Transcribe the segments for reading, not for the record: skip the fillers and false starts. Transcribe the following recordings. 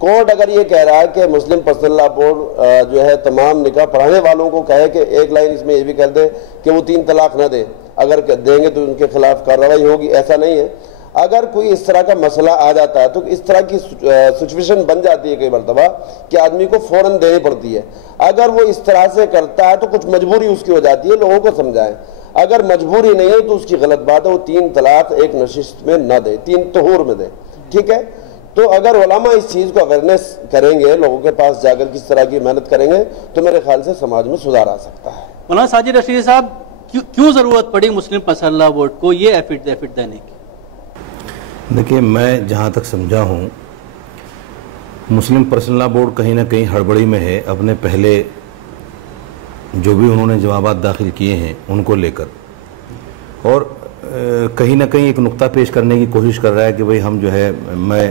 Court اگر یہ کہہ رہا ہے کہ مسلم پرسنل لا بورڈ جو ہے تمام نکاح پڑھانے والوں کو کہے کہ ایک لائن اس میں یہ بھی کر دے کہ وہ 3 طلاق نہ دیں، اگر دیں گے تو ان کے خلاف کارروائی ہوگی، ایسا نہیں ہے۔ اگر کوئی اس طرح کا مسئلہ آ جاتا ہے تو اس طرح کی سچویشن بن جاتی ہے کئی مرتبہ کہ آدمی کو فوراً دینی پڑتی ہے۔ اگر وہ اس طرح سے کرتا ہے تو کچھ مجبوری اس کی ہو جاتی ہے، لوگوں کو سمجھائیں۔ اگر مجبوری نہیں ہے تو اس کی غلط بات ہے، وہ 3 طلاق ایک نشست میں نہ دے، 3 طہور میں دے، ٹھیک ہے؟ تو اگر علماء اس چیز کو اویئرنیس کریں گے، لوگوں کے پاس جا کر کس طرح کی محنت کریں گے، تو میرے خیال سے سماج میں سدھار آ سکتا ہے۔ مولانا ساجد رشید صاحب، کیوں ضرورت پڑی مسلم پرسنل لا بورڈ کو یہ ایفٹ دینے کی؟ دیکھیے، میں جہاں تک سمجھا ہوں مسلم پرسنل لا بورڈ کہیں نہ کہیں ہڑبڑی میں ہے، اپنے پہلے جو بھی انہوں نے جوابات داخل کیے ہیں ان کو لے کر، اور کہیں نہ کہیں ایک نقطہ پیش کرنے کی کوشش کر رہا ہے کہ بھئی ہم جو ہے میں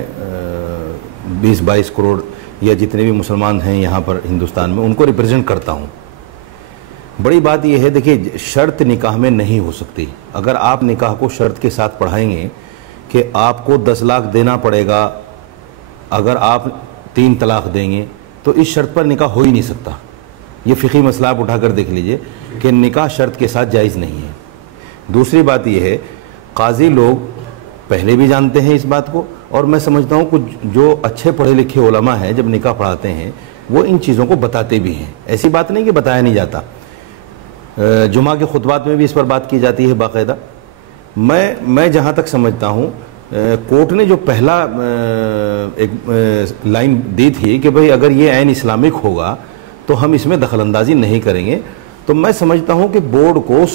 20-22 کروڑ یا جتنے بھی مسلمان ہیں یہاں پر ہندوستان میں ان کو ریپرزینٹ کرتا ہوں۔ بڑی بات یہ ہے، دیکھیے شرط نکاح میں نہیں ہو سکتی۔ اگر آپ نکاح کو شرط کے ساتھ پڑھائیں گے کہ آپ کو 10 لاکھ دینا پڑے گا اگر آپ 3 طلاق دیں گے، تو اس شرط پر نکاح ہو ہی نہیں سکتا۔ یہ فقہی مسئلہ آپ اٹھا کر دیکھ لیجئے کہ نکاح شرط کے ساتھ جائز نہیں ہے۔ دوسری بات یہ ہے، قاضی لوگ پہلے بھی جانتے ہیں اس بات کو، اور میں سمجھتا ہوں کچھ جو اچھے پڑھے لکھے علماء ہیں جب نکاح پڑھاتے ہیں وہ ان چیزوں کو بتاتے بھی ہیں، ایسی بات نہیں کہ بتایا نہیں جاتا۔ جمعہ کے خطبات میں بھی اس پر بات کی جاتی ہے باقاعدہ۔ میں جہاں تک سمجھتا ہوں کورٹ نے جو پہلا ایک لائن دی تھی کہ بھئی اگر یہ عین اسلامک ہوگا تو ہم اس میں دخل اندازی نہیں کریں گے، تو میں سمجھتا ہوں کہ بورڈ کو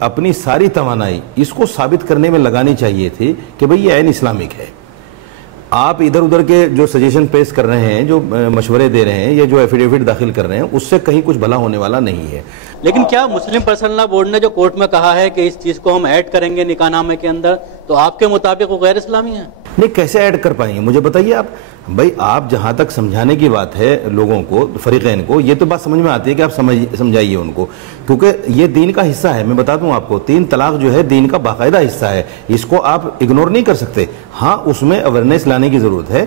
اپنی ساری توانائی اس کو ثابت کرنے میں لگانی چاہیے تھی کہ بھئی یہ عین اسلامک ہے۔ آپ ادھر ادھر کے جو سجیشن پیش کر رہے ہیں، جو مشورے دے رہے ہیں یا جو ایفیڈیوٹ داخل کر رہے ہیں، اس سے کہیں کچھ بھلا ہونے والا نہیں ہے۔ لیکن کیا مسلم پرسنل لا بورڈ نے جو کورٹ میں کہا ہے کہ اس چیز کو ہم ایڈ کریں گے نکاح نامے کے اندر، تو آپ کے مطابق وہ غیر اسلامی ہیں؟ نہیں، کیسے ایڈ کر پائیں گے مجھے بتائیے آپ۔ بھائی آپ جہاں تک سمجھانے کی بات ہے لوگوں کو، فریقین کو، یہ تو بات سمجھ میں آتی ہے کہ آپ سمجھائیے ان کو، کیونکہ یہ دین کا حصہ ہے۔ میں بتا دوں آپ کو، 3 طلاق جو ہے دین کا باقاعدہ حصہ ہے، اس کو آپ اگنور نہیں کر سکتے۔ ہاں، اس میں اویئرنیس لانے کی ضرورت ہے،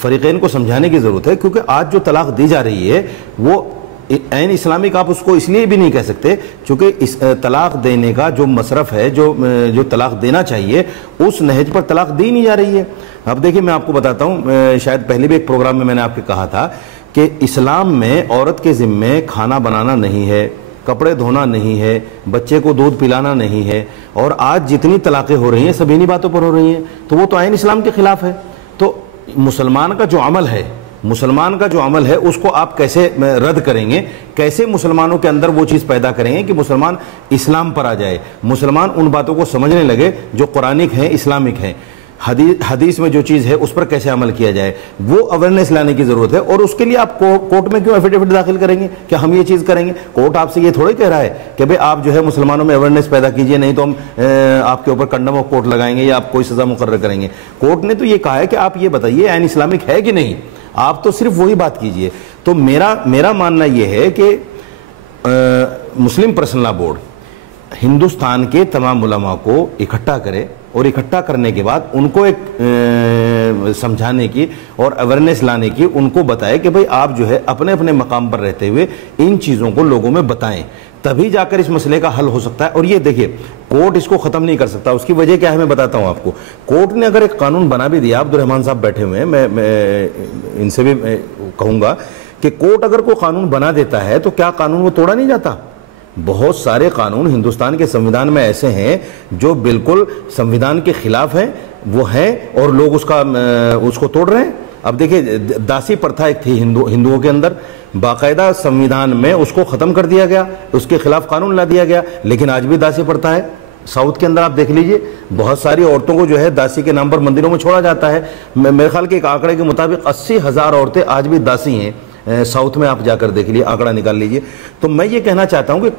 فریقین کو سمجھانے کی ضرورت ہے، کیونکہ آج جو طلاق دی جا رہی ہے وہ عین اسلامک آپ اس کو اس لیے بھی نہیں کہہ سکتے چونکہ اس طلاق دینے کا جو مصرف ہے، جو طلاق دینا چاہیے اس نہج پر طلاق دی نہیں جا رہی ہے۔ اب دیکھیں، میں آپ کو بتاتا ہوں، شاید پہلے بھی ایک پروگرام میں نے آپ کو کہا تھا کہ اسلام میں عورت کے ذمے کھانا بنانا نہیں ہے، کپڑے دھونا نہیں ہے، بچے کو دودھ پلانا نہیں ہے، اور آج جتنی طلاقیں ہو رہی ہیں سب انہی باتوں پر ہو رہی ہیں، تو وہ تو عین اسلام کے خلاف ہے۔ تو مسلمان کا جو عمل ہے اس کو آپ کیسے رد کریں گے؟ کیسے مسلمانوں کے اندر وہ چیز پیدا کریں گے کہ مسلمان اسلام پر آ جائے، مسلمان ان باتوں کو سمجھنے لگے جو قرآنک ہیں، اسلامک ہیں، حدیث میں جو چیز ہے اس پر کیسے عمل کیا جائے؟ وہ اویئرنیس لانے کی ضرورت ہے، اور اس کے لیے آپ کورٹ میں کیوں ایفیڈیوٹ داخل کریں گے کہ ہم یہ چیز کریں گے؟ کورٹ آپ سے یہ تھوڑے کہہ رہا ہے کہ بھئی آپ جو ہے مسلمانوں میں اویئرنیس پیدا کیجئے، نہیں تو ہم آپ کے اوپر کنڈم آف کورٹ لگائیں گے یا آپ کوئی سزا مقرر کریں گے۔ کورٹ نے تو یہ کہا ہے کہ آپ یہ بتائیے عین اسلامک ہے کہ نہیں، آپ تو صرف وہی بات کیجئے۔ تو میرا ماننا یہ ہے کہ مسلم پرسنل لا بورڈ ہندوستان کے تمام علماء کو اکٹھا کرے، اور اکٹھا کرنے کے بعد ان کو ایک سمجھانے کی اور اویئرنیس لانے کی، ان کو بتائے کہ بھئی آپ جو ہے اپنے اپنے مقام پر رہتے ہوئے ان چیزوں کو لوگوں میں بتائیں، تبھی جا کر اس مسئلے کا حل ہو سکتا ہے۔ اور یہ دیکھیے، کورٹ اس کو ختم نہیں کر سکتا، اس کی وجہ کیا ہے میں بتاتا ہوں آپ کو۔ کورٹ نے اگر ایک قانون بنا بھی دیا، عبدالرحمان صاحب بیٹھے ہوئے ہیں، میں ان سے بھی کہوں گا کہ کورٹ اگر کوئی قانون بنا دیتا ہے تو کیا قانون وہ توڑا نہیں جاتا؟ بہت سارے قانون ہندوستان کے سنویدھان میں ایسے ہیں جو بالکل سنویدھان کے خلاف ہیں، وہ ہیں، اور لوگ اس کو توڑ رہے ہیں۔ اب دیکھیں، داسی پرتھا ایک تھی ہندوؤں کے اندر، باقاعدہ سنویدھان میں اس کو ختم کر دیا گیا، اس کے خلاف قانون لا دیا گیا، لیکن آج بھی داسی پرتھا ہے۔ ساؤتھ کے اندر آپ دیکھ لیجئے، بہت ساری عورتوں کو جو ہے داسی کے نام پر مندروں میں چھوڑا جاتا ہے۔ میرے خیال کے ایک آنکڑے کے مطابق 80,000 عورتیں آج بھی داسی ہیں۔ ساؤتھ میں آپ جا کر دیکھ لیجئے، آنکڑا نکال لیجئے۔ تو میں یہ کہنا چاہتا ہوں کہ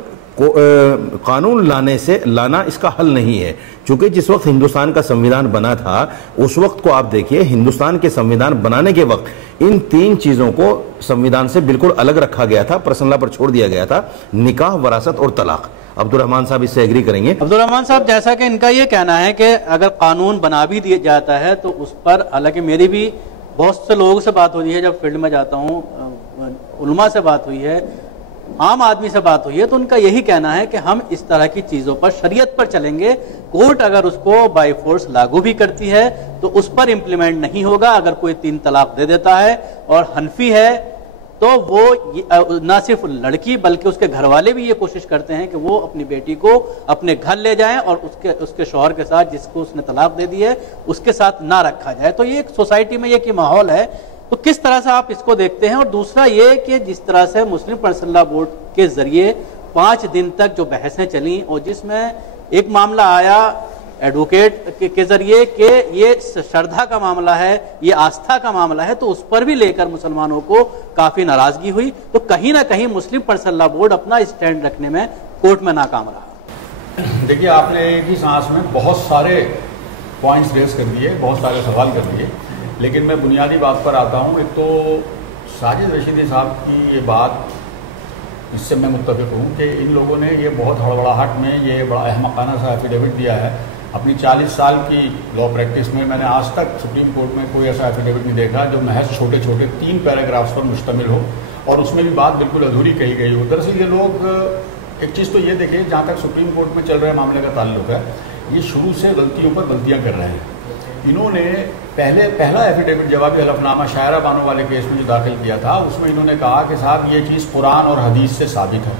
قانون لانا اس کا حل نہیں ہے، چونکہ جس وقت ہندوستان کا سنویدھان بنا تھا اس وقت کو آپ دیکھیے، ہندوستان کے سنویدھان بنانے کے وقت ان 3 چیزوں کو سنویدھان سے بالکل الگ رکھا گیا تھا، پرسنل لا پر چھوڑ دیا گیا تھا: نکاح، وراثت اور طلاق۔ عبدالرحمان صاحب اس سے ایگری کریں گے۔ عبدالرحمان صاحب، جیسا کہ ان کا یہ کہنا ہے کہ اگر قانون بنا بھی دیا جاتا ہے تو اس پر، حالانکہ میری بھی بہت سے لوگوں سے بات ہوئی ہے، جب فیلڈ میں جاتا ہوں، علماء سے بات ہوئی ہے، عام آدمی سے بات ہوئی ہے، تو ان کا یہی کہنا ہے کہ ہم اس طرح کی چیزوں پر شریعت پر چلیں گے، کورٹ اگر اس کو بائی فورس لاگو بھی کرتی ہے تو اس پر امپلیمنٹ نہیں ہوگا۔ اگر کوئی 3 طلاق دے دیتا ہے اور حنفی ہے تو وہ نہ صرف لڑکی بلکہ اس کے گھر والے بھی یہ کوشش کرتے ہیں کہ وہ اپنی بیٹی کو اپنے گھر لے جائیں اور اس کے شوہر کے ساتھ، جس کو اس نے طلاق دے دی ہے، اس کے ساتھ نہ رکھا جائے۔ تو یہ ایک سوسائٹی میں یہ کہ ماحول ہے، تو کس طرح سے آپ اس کو دیکھتے ہیں؟ اور دوسرا یہ کہ جس طرح سے مسلم پرسنل لاء بورڈ کے ذریعے 5 دن تک جو بحثیں چلیں اور جس میں ایک معاملہ آیا ایڈوکیٹ کے ذریعے کہ یہ شردھا کا معاملہ ہے، یہ آستھا کا معاملہ ہے، تو اس پر بھی لے کر مسلمانوں کو کافی ناراضگی ہوئی، تو کہیں نہ کہیں مسلم پرسنل لاء بورڈ اپنا اسٹینڈ رکھنے میں کورٹ میں ناکام رہا۔ دیکھیے، آپ نے ایک ہی سانس میں بہت سارے پوائنٹس ریز کر دیے، بہت سارے سوال کر دیے، لیکن میں بنیادی بات پر آتا ہوں۔ ایک تو ساجد رشیدی صاحب کی یہ بات، اس سے میں متفق ہوں کہ ان لوگوں نے یہ بہت ہڑبڑاہٹ میں یہ بڑا احمقانہ سا ایفیڈیوٹ دیا ہے۔ اپنی 40 سال کی لا پریکٹس میں نے آج تک سپریم کورٹ میں کوئی ایسا ایفیڈیوٹ نہیں دیکھا جو محض چھوٹے چھوٹے 3 پیراگرافس پر مشتمل ہو اور اس میں بھی بات بالکل ادھوری کہی گئی ہو۔ دراصل یہ لوگ ایک چیز تو یہ دیکھیں، جہاں تک سپریم کورٹ میں چل رہے معاملے کا تعلق ہے، یہ شروع سے غلطیوں پر غلطیاں کر رہے ہیں۔ انہوں نے پہلا ایفیڈیوٹ جوابی حلف نامہ شاعرہ بانو والے کیس میں جو داخل کیا تھا، اس میں انہوں نے کہا کہ صاحب یہ چیز قرآن اور حدیث سے ثابت ہے۔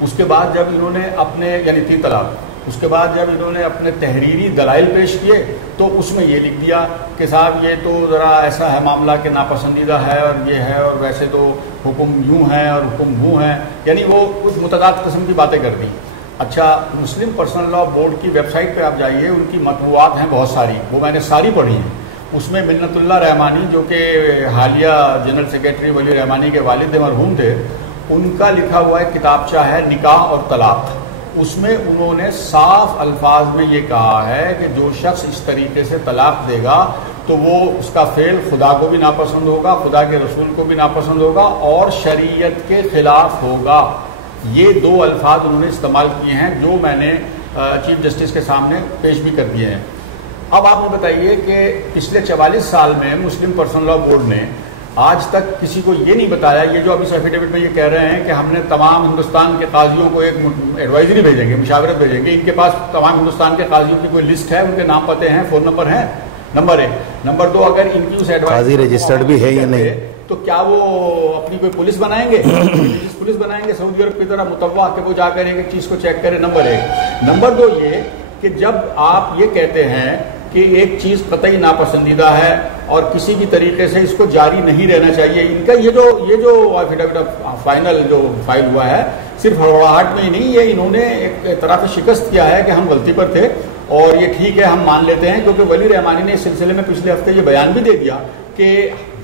اس کے بعد جب انہوں نے اپنے یعنی 3 طلاق، اس کے بعد جب انہوں نے اپنے تحریری دلائل پیش کیے تو اس میں یہ لکھ دیا کہ صاحب یہ تو ذرا ایسا ہے معاملہ کہ ناپسندیدہ ہے اور یہ ہے، اور ویسے تو حکم یوں ہے اور حکم وہ ہے، یعنی وہ کچھ متضاد قسم کی باتیں کر دی۔ اچھا، مسلم پرسنل لاء بورڈ کی ویب سائٹ پہ آپ جائیے، ان کی مطبوعات ہیں بہت ساری، وہ میں نے ساری پڑھی ہیں۔ اس میں منت اللہ رحمانی جو کہ حالیہ جنرل سیکریٹری ولی رحمانی کے والد مرحوم تھے، ان کا لکھا ہوا ایک کتابچہ ہے نکاح اور طلاق۔ اس میں انہوں نے صاف الفاظ میں یہ کہا ہے کہ جو شخص اس طریقے سے طلاق دے گا تو وہ اس کا فعل خدا کو بھی ناپسند ہوگا، خدا کے رسول کو بھی ناپسند ہوگا اور شریعت کے خلاف ہوگا۔ یہ 2 الفاظ انہوں نے استعمال کیے ہیں جو میں نے چیف جسٹس کے سامنے پیش بھی کر دیے ہیں۔ اب آپ نے بتائیے کہ پچھلے 44 سال میں مسلم پرسنل لاء بورڈ نے آج تک کسی کو یہ نہیں بتایا، یہ جو ابھی اس ایفیڈیوٹ میں یہ کہہ رہے ہیں کہ ہم نے تمام ہندوستان کے قاضیوں کو ایک ایڈوائزری بھیجیں گے، مشاورت بھیجیں گے، ان کے پاس تمام ہندوستان کے قاضیوں کی کوئی لسٹ ہے، ان کے نام پتے ہیں، فون نمبر ہیں، نمبر 1۔ نمبر 2، اگر ان کی اس قاضی رجسٹرڈ بھی ہے یا نہیں تو کیا وہ اپنی کوئی پولیس بنائیں گے؟ پولیس بنائیں گے سعودی عرب کی طرح متوع کہ وہ جا کر ایک چیز کو چیک کرے؟ نمبر 1۔ نمبر 2 یہ کہ جب آپ یہ کہتے ہیں کہ ایک چیز قطعی ناپسندیدہ ہے اور کسی بھی طریقے سے اس کو جاری نہیں رہنا چاہیے، ان کا یہ جو ایفیڈیوٹ فائنل جو فائل ہوا ہے، صرف ہڑبڑاہٹ میں ہی نہیں، یہ انہوں نے ایک طرح سے شکست کیا ہے کہ ہم غلطی پر تھے اور یہ ٹھیک ہے، ہم مان لیتے ہیں، کیونکہ ولی رحمانی نے اس سلسلے میں پچھلے ہفتے یہ بیان بھی دے دیا کہ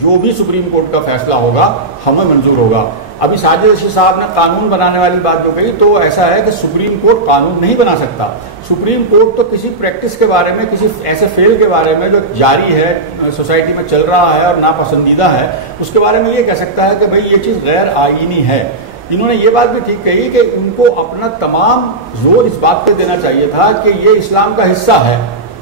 جو بھی سپریم کورٹ کا فیصلہ ہوگا ہمیں منظور ہوگا۔ ابھی ساجد رشید صاحب نے قانون بنانے والی بات جو کہی، تو ایسا ہے کہ سپریم کورٹ قانون نہیں بنا سکتا۔ سپریم کورٹ تو کسی پریکٹس کے بارے میں، کسی ایسے فعل کے بارے میں جو جاری ہے، سوسائٹی میں چل رہا ہے اور ناپسندیدہ ہے، اس کے بارے میں یہ کہہ سکتا ہے کہ بھئی یہ چیز غیر آئینی ہے۔ انہوں نے یہ بات بھی ٹھیک کہی کہ ان کو اپنا تمام زور اس بات پہ دینا چاہیے تھا کہ یہ اسلام کا حصہ ہے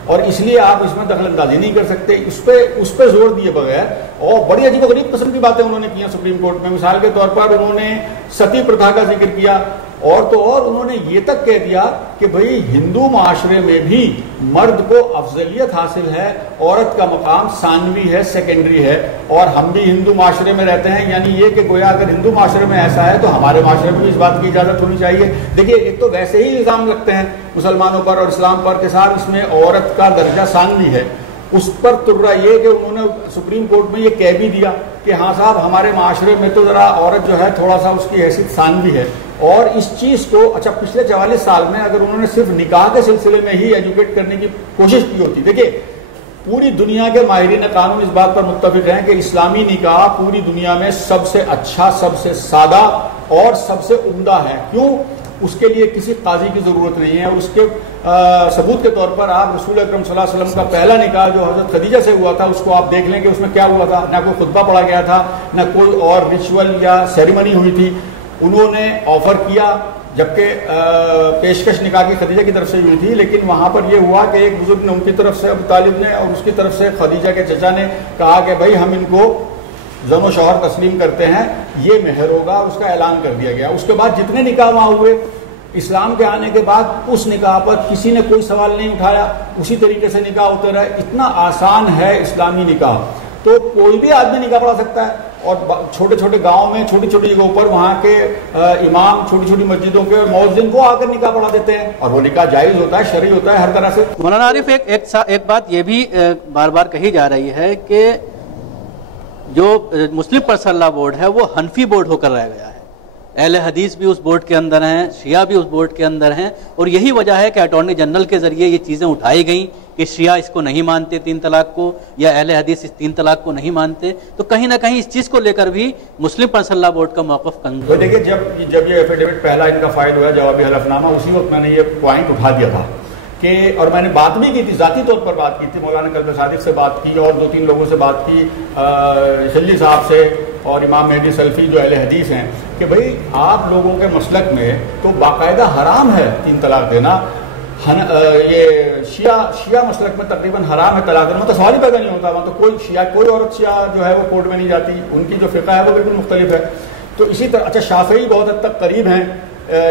اور اس لیے آپ اس میں دخل اندازی نہیں کر سکتے۔ اس پہ زور دیے بغیر اور بڑی عجیب و غریب قسم کی باتیں انہوں نے کی ہیں سپریم کورٹ میں۔ مثال کے طور پر انہوں نے ستی پرتھا کا ذکر کیا، اور تو اور انہوں نے یہ تک کہہ دیا کہ بھئی ہندو معاشرے میں بھی مرد کو افضلیت حاصل ہے، عورت کا مقام ثانوی ہے، سیکنڈری ہے، اور ہم بھی ہندو معاشرے میں رہتے ہیں، یعنی یہ کہ گویا اگر ہندو معاشرے میں ایسا ہے تو ہمارے معاشرے میں بھی اس بات کی اجازت ہونی چاہیے۔ دیکھیے، ایک تو ویسے ہی الزام لگتے ہیں مسلمانوں پر اور اسلام پر کہ صاحب اس میں عورت کا درجہ ثانوی ہے، اس پر ترا یہ کہ انہوں نے سپریم کورٹ میں یہ کہہ بھی دیا کہ ہاں صاحب ہمارے معاشرے میں تو ذرا عورت جو ہے تھوڑا سا اس کی حیثیت ثانوی ہے، اور اس چیز کو اچھا پچھلے 44 سال میں اگر انہوں نے صرف نکاح کے سلسلے میں ہی ایجوکیٹ کرنے کی کوشش کی ہوتی۔ دیکھیے، پوری دنیا کے ماہرین قانون اس بات پر متفق ہیں کہ اسلامی نکاح پوری دنیا میں سب سے اچھا، سب سے سادہ اور سب سے عمدہ ہے۔ کیوں؟ اس کے لیے کسی قاضی کی ضرورت نہیں ہے۔ اس کے ثبوت کے طور پر آپ رسول اکرم صلی اللہ علیہ وسلم کا پہلا نکاح جو حضرت خدیجہ سے ہوا تھا، اس کو آپ دیکھ لیں کہ اس میں کیا ہوا تھا، نہ کوئی خطبہ پڑھا گیا تھا، نہ کوئی اور ریچول یا سیریمنی ہوئی تھی۔ انہوں نے آفر کیا جبکہ پیشکش نکاح کی خدیجہ کی طرف سے ہوئی تھی، لیکن وہاں پر یہ ہوا کہ ایک بزرگ نے ان کی طرف سے ابو طالب نے اور اس کی طرف سے خدیجہ کے چچا نے کہا کہ بھائی ہم ان کو زن و شوہر تسلیم کرتے ہیں، یہ مہر ہوگا، اس کا اعلان کر دیا گیا۔ اس کے بعد جتنے نکاح وہاں ہوئے، اسلام کے آنے کے بعد اس نکاح پر کسی نے کوئی سوال نہیں اٹھایا، اسی طریقے سے نکاح ہوتے رہے۔ اتنا آسان ہے اسلامی نکاح، تو کوئی بھی آدمی نکاح پڑھا سکتا ہے، اور چھوٹے چھوٹے گاؤں میں چھوٹی چھوٹی جگہوں پر وہاں کے امام چھوٹی چھوٹی مسجدوں کے مؤذن کو آ کر نکاح پڑھا دیتے ہیں، اور وہ نکاح جائز ہوتا ہے، شرعی ہوتا ہے ہر طرح سے۔ مولانا عارف ایک بات یہ بھی بار بار کہی جا رہی ہے کہ جو مسلم پرسنل لا بورڈ ہے وہ حنفی بورڈ ہو کر رہ گیا ہے، اہل حدیث بھی اس بورڈ کے اندر ہیں، شیعہ بھی اس بورڈ کے اندر ہیں، اور یہی وجہ ہے کہ اٹارنی جنرل کے ذریعے یہ چیزیں اٹھائی گئیں کہ شیعہ اس کو نہیں مانتے 3 طلاق کو، یا اہل حدیث اس 3 طلاق کو نہیں مانتے، تو کہیں نہ کہیں اس چیز کو لے کر بھی مسلم پرسنل لا بورڈ کا موقف تو دیکھیے جب یہ ایفیڈیوٹ پہلا ان کا فائل ہوا جوابی حلف نامہ، اسی وقت میں نے یہ پوائنٹ اٹھا دیا تھا کہ، اور میں نے بات بھی کی تھی، ذاتی طور پر بات کی تھی، مولانا قلب صادق سے بات کی اور 2-3 لوگوں سے بات کی، شلی صاحب سے اور امام مہدی سلفی جو اہل حدیث ہیں، کہ بھئی آپ لوگوں کے مسلک میں تو باقاعدہ حرام ہے 3 طلاق دینا، یہ شیعہ مسلک میں تقریباً حرام ہے طلاق دینا، تو سوال ہی پیدا نہیں ہوتا، وہاں تو کوئی عورت شیعہ جو ہے وہ کورٹ میں نہیں جاتی، ان کی جو فقہ ہے وہ بالکل مختلف ہے۔ تو اسی طرح اچھا شافعی بہت حد تک قریب ہیں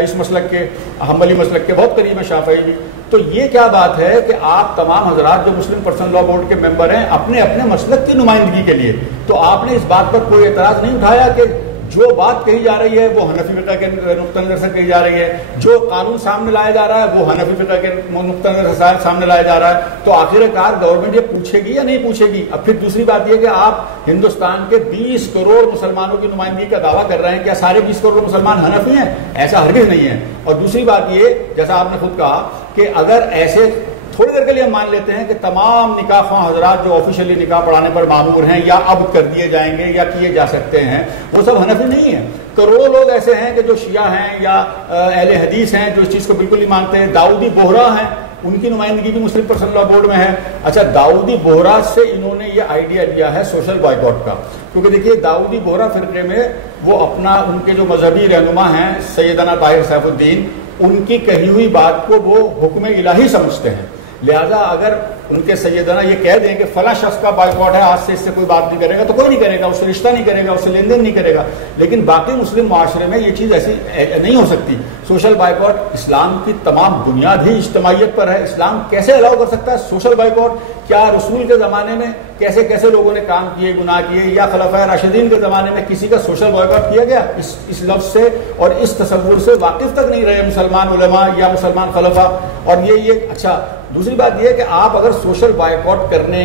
اس مسلک کے، حنبلی مسلک کے بہت قریب ہیں شافعی بھی۔ تو یہ کیا بات ہے کہ آپ تمام حضرات جو مسلم پرسنل لا بورڈ کے ممبر ہیں اپنے اپنے مسلک کی نمائندگی کے لیے، تو آپ نے اس بات پر کوئی اعتراض نہیں اٹھایا کہ جو بات کہی جا رہی ہے وہ حنفی فقہ کے نقطہ نظر سے کہی جا رہی ہے، جو قانون سامنے لایا جا رہا ہے وہ حنفی فقہ کے نقطہ نظر سے سامنے لایا جا رہا ہے، تو آخر کار گورنمنٹ یہ پوچھے گی یا نہیں پوچھے گی؟ اب پھر دوسری بات یہ کہ آپ ہندوستان کے 20 کروڑ مسلمانوں کی نمائندگی کا دعویٰ کر رہے ہیں، کیا سارے 20 کروڑ مسلمان حنفی ہیں؟ ایسا ہرگز نہیں ہے۔ اور دوسری بات یہ، جیسا آپ نے خود کہا کہ اگر ایسے تھوڑی دیر کے لیے ہم مان لیتے ہیں کہ تمام نکاح خواہ حضرات جو آفیشلی نکاح پڑھانے پر مامور ہیں یا اب کر دیے جائیں گے یا کیے جا سکتے ہیں، وہ سب حنفی نہیں ہیں۔ کروڑوں لوگ ایسے ہیں کہ جو شیعہ ہیں یا اہل حدیث ہیں جو اس چیز کو بالکل نہیں مانتے ہیں۔ داؤدی بوہرا ہیں، ان کی نمائندگی بھی مسلم پرسنل لا بورڈ میں ہے۔ اچھا، داؤدی بوہرا سے انہوں نے یہ آئیڈیا لیا ہے سوشل بائیکاٹ کا، کیونکہ دیکھیے داؤدی بوہرا فرقے میں وہ اپنا ان کے جو مذہبی رہنما ہیں سیدنا طاہر سیف الدین، ان کی کہی ہوئی بات کو وہ حکم الہی سمجھتے ہیں، لہذا اگر ان کے سیدنا یہ کہہ دیں کہ فلاں شخص کا بائیکاٹ ہے، آج سے اس سے کوئی بات نہیں کرے گا، تو کوئی نہیں کرے گا، اس سے رشتہ نہیں کرے گا، اس سے لین دین نہیں کرے گا۔ لیکن باقی مسلم معاشرے میں یہ چیز ایسی نہیں ہو سکتی۔ سوشل بائیکاٹ اسلام کی تمام بنیاد ہی اجتماعیت پر ہے، اسلام کیسے الاؤ کر سکتا ہے سوشل بائیکاٹ؟ کیا رسول کے زمانے میں کیسے کیسے لوگوں نے کام کیے، گناہ کیے، یا خلفائے راشدین کے زمانے میں کسی کا سوشل بائیکاٹ کیا گیا؟ اس لفظ سے اور اس تصور سے واقف تک نہیں رہے مسلمان علماء یا مسلمان خلفاء۔ اور یہ اچھا، دوسری بات یہ کہ آپ اگر سوشل بائیکاٹ کرنے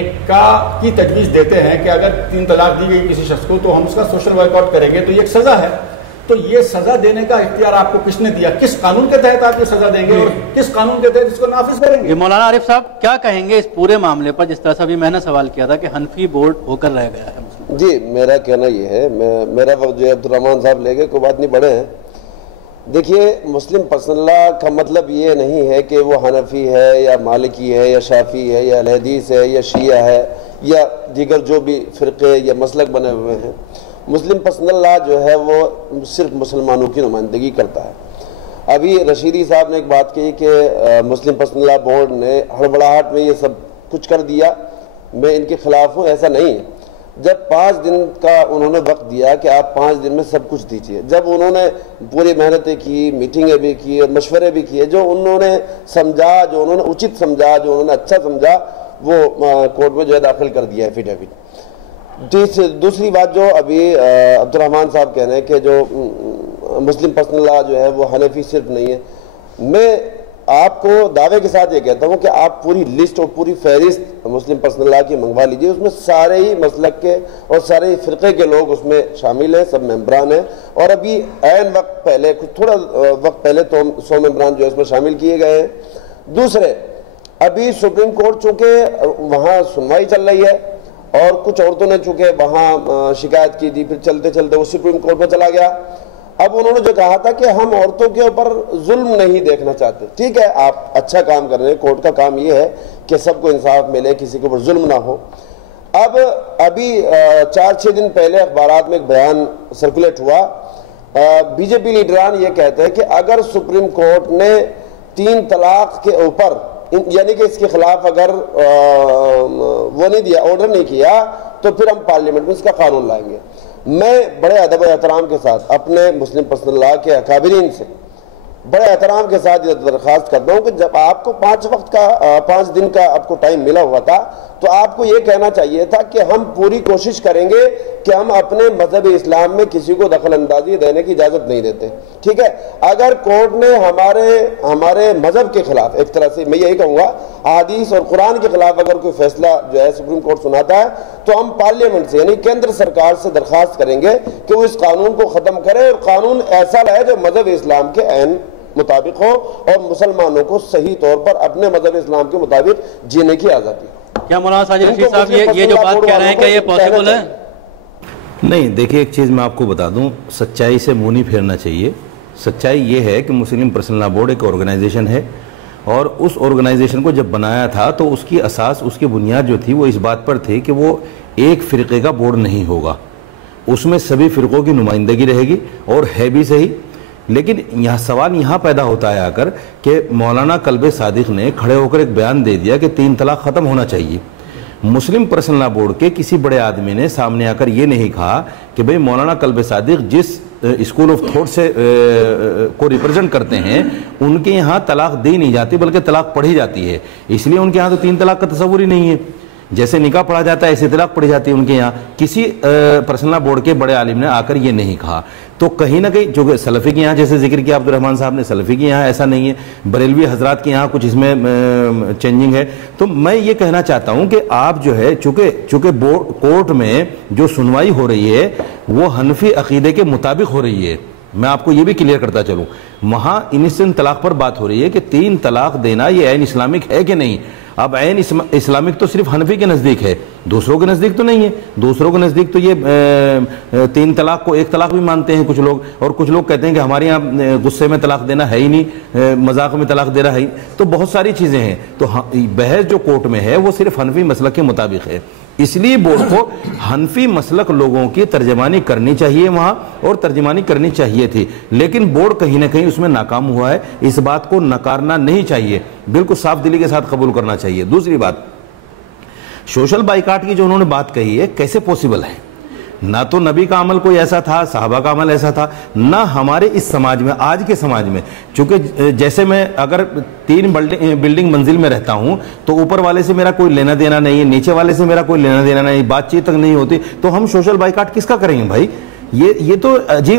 کی تجویز دیتے ہیں کہ اگر 3 طلاق دی گئی کسی شخص کو تو ہم اس کا سوشل بائیکاٹ کریں گے، تو یہ ایک سزا ہے۔ تو یہ سزا دینے کا اختیار آپ کو کس نے دیا؟ کس قانون کے تحت آپ یہ سزا دیں گے اور کس قانون کے تحت اس کو نافذ کریں گے؟ مولانا عارف صاحب کیا کہیں گے اس پورے معاملے پر، جس طرح سے ابھی میں نے سوال کیا تھا کہ حنفی بورڈ ہو کر رہ گیا ہے؟ جی، میرا کہنا یہ ہے، میرا وقت جو ہے عبدالرحمان صاحب لے گئے، کوئی بات نہیں، بڑے ہیں۔ دیکھیے، مسلم پرسنل لا کا مطلب یہ نہیں ہے کہ وہ حنفی ہے یا مالکی ہے یا شافعی ہے یا اہل حدیث ہے یا شیعہ ہے یا دیگر جو بھی فرقے یا مسلک بنے ہوئے ہیں۔ مسلم پرسنل لا جو ہے وہ صرف مسلمانوں کی نمائندگی کرتا ہے۔ ابھی رشیدی صاحب نے ایک بات کہی کہ مسلم پرسنل لا بورڈ نے ہڑبڑاہٹ میں یہ سب کچھ کر دیا، میں ان کے خلاف ہوں، ایسا نہیں ہے۔ جب 5 دن کا انہوں نے وقت دیا کہ آپ 5 دن میں سب کچھ دیجیے، جب انہوں نے پوری محنتیں کی، میٹنگیں بھی کی اور مشورے بھی کیے، جو انہوں نے سمجھا، جو انہوں نے اچت سمجھا، جو انہوں نے اچھا سمجھا، وہ کورٹ میں جو ہے داخل کر دیا ایفیڈیوٹ۔ دوسری بات جو ابھی عبدالرحمان صاحب کہہ رہے ہیں کہ جو مسلم پرسنل لا جو ہے وہ حنفی صرف نہیں ہے، میں آپ کو دعوے کے ساتھ یہ کہتا ہوں کہ آپ پوری لسٹ اور پوری فہرست مسلم پرسنل لا کی منگوا لیجئے، اس میں سارے ہی مسلک کے اور سارے ہی فرقے کے لوگ اس میں شامل ہیں، سب ممبران ہیں، اور ابھی عین وقت پہلے تھوڑا وقت پہلے تو 100 ممبران جو ہے اس میں شامل کیے گئے ہیں۔ دوسرے، ابھی سپریم کورٹ چونکہ وہاں سنوائی چل رہی ہے اور کچھ عورتوں نے چونکہ وہاں شکایت کی تھی، پھر چلتے چلتے وہ سپریم کورٹ میں چلا گیا۔ اب انہوں نے جو کہا تھا کہ ہم عورتوں کے اوپر ظلم نہیں دیکھنا چاہتے، ٹھیک ہے، آپ اچھا کام کر رہے ہیں، کورٹ کا کام یہ ہے کہ سب کو انصاف ملے، کسی کے اوپر ظلم نہ ہو۔ ابھی 4-6 دن پہلے اخبارات میں ایک بیان سرکولیٹ ہوا بی جے پی لیڈران یہ کہتے ہیں کہ اگر سپریم کورٹ نے 3 طلاق کے اوپر یعنی کہ اس کے خلاف اگر وہ نہیں دیا، آرڈر نہیں کیا، تو پھر ہم پارلیمنٹ میں اس کا قانون لائیں گے۔ میں بڑے ادب و احترام کے ساتھ اپنے مسلم پرسنل لا کے اکابرین سے بڑے احترام کے ساتھ یہ درخواست کرتا ہوں کہ جب آپ کو 5 دن کا آپ کو ٹائم ملا ہوا تھا تو آپ کو یہ کہنا چاہیے تھا کہ ہم پوری کوشش کریں گے کہ ہم اپنے مذہب اسلام میں کسی کو دخل اندازی دینے کی اجازت نہیں دیتے، ٹھیک ہے؟ اگر کورٹ نے ہمارے مذہب کے خلاف، ایک طرح سے میں یہی کہوں گا احادیث اور قرآن کے خلاف اگر کوئی فیصلہ جو ہے سپریم کورٹ سناتا ہے تو ہم پارلیمنٹ سے یعنی کیندر سرکار سے درخواست کریں گے کہ وہ اس قانون کو ختم کرے اور قانون ایسا لائے جو مذہب اسلام کے عین مطابق ہو اور مسلمانوں کو صحیح طور پر اپنے مذہب اسلام کے مطابق جینے کی آزادی۔ کیا مولانا ساجد رشید صاحب یہ جو بات کہہ رہے ہیں کہ یہ پاسبل ہے؟ نہیں، دیکھیں ایک چیز میں آپ کو بتا دوں، سچائی سے منہ نہیں پھیرنا چاہیے۔ سچائی یہ ہے کہ مسلم پرسنل لا بورڈ ایک آرگنائزیشن ہے، اور اس آرگنائزیشن کو جب بنایا تھا تو اس کی اساس، اس کی بنیاد جو تھی وہ اس بات پر تھی کہ وہ ایک فرقے کا بورڈ نہیں ہوگا، اس میں سبھی فرقوں کی نمائندگی رہے گی، اور ہے بھی صحیح۔ لیکن یہاں سوال یہاں پیدا ہوتا ہے آ کر کہ مولانا کلب صادق نے کھڑے ہو کر ایک بیان دے دیا کہ 3 طلاق ختم ہونا چاہیے۔ مسلم پرسنل لا بورڈ کے کسی بڑے آدمی نے سامنے آ کر یہ نہیں کہا کہ بھئی مولانا کلب صادق جس اسکول آف تھاٹ سے کو ریپرزنٹ کرتے ہیں ان کے یہاں طلاق دی نہیں جاتی بلکہ طلاق پڑھی جاتی ہے، اس لیے ان کے یہاں تو 3 طلاق کا تصور ہی نہیں ہے۔ جیسے نکاح پڑھا جاتا ہے ایسے طلاق پڑھی جاتی ہے ان کے یہاں۔ کسی پرسنل لا بورڈ کے بڑے عالم نے آ کر یہ نہیں کہا، تو کہیں نہ کہیں جو کہ سلفی کے یہاں جیسے ذکر کیا عبدالرحمن صاحب نے، سلفی کے یہاں ایسا نہیں ہے، بریلوی حضرات کے یہاں کچھ اس میں چینجنگ ہے۔ تو میں یہ کہنا چاہتا ہوں کہ آپ جو ہے چونکہ کورٹ میں جو سنوائی ہو رہی ہے وہ حنفی عقیدے کے مطابق ہو رہی ہے، میں آپ کو یہ بھی کلیئر کرتا چلوں، وہاں انسٹنٹ طلاق پر بات ہو رہی ہے کہ 3 طلاق دینا یہ عین اسلامک ہے کہ نہیں۔ اب عین اسلامک تو صرف حنفی کے نزدیک ہے، دوسروں کے نزدیک تو نہیں ہے۔ دوسروں کے نزدیک تو یہ 3 طلاق کو 1 طلاق بھی مانتے ہیں کچھ لوگ، اور کچھ لوگ کہتے ہیں کہ ہمارے یہاں غصے میں طلاق دینا ہے ہی نہیں، مذاق میں طلاق دینا ہے ہی، تو بہت ساری چیزیں ہیں۔ تو بحث جو کورٹ میں ہے وہ صرف حنفی مسلک کے مطابق ہے، اس لیے بورڈ کو حنفی مسلک لوگوں کی ترجمانی کرنی چاہیے وہاں، اور ترجمانی کرنی چاہیے تھی، لیکن بورڈ کہیں نہ کہیں اس میں ناکام ہوا ہے۔ اس بات کو نکارنا نہیں چاہیے، بالکل صاف دلی کے ساتھ قبول کرنا چاہیے۔ دوسری بات، سوشل بائیکاٹ کی جو انہوں نے بات کہی ہے، کیسے پوسیبل ہے؟ نہ تو نبی کا عمل کوئی ایسا تھا، صحابہ کا عمل ایسا تھا، نہ ہمارے اس سماج میں، آج کے سماج میں، چونکہ جیسے میں اگر 3 بلڈنگ منزل میں رہتا ہوں تو اوپر والے سے میرا کوئی لینا دینا نہیں ہے، نیچے والے سے میرا کوئی لینا دینا نہیں، بات چیت تک نہیں ہوتی، تو ہم سوشل بائیکاٹ کس کا کریں گے بھائی؟ یہ تو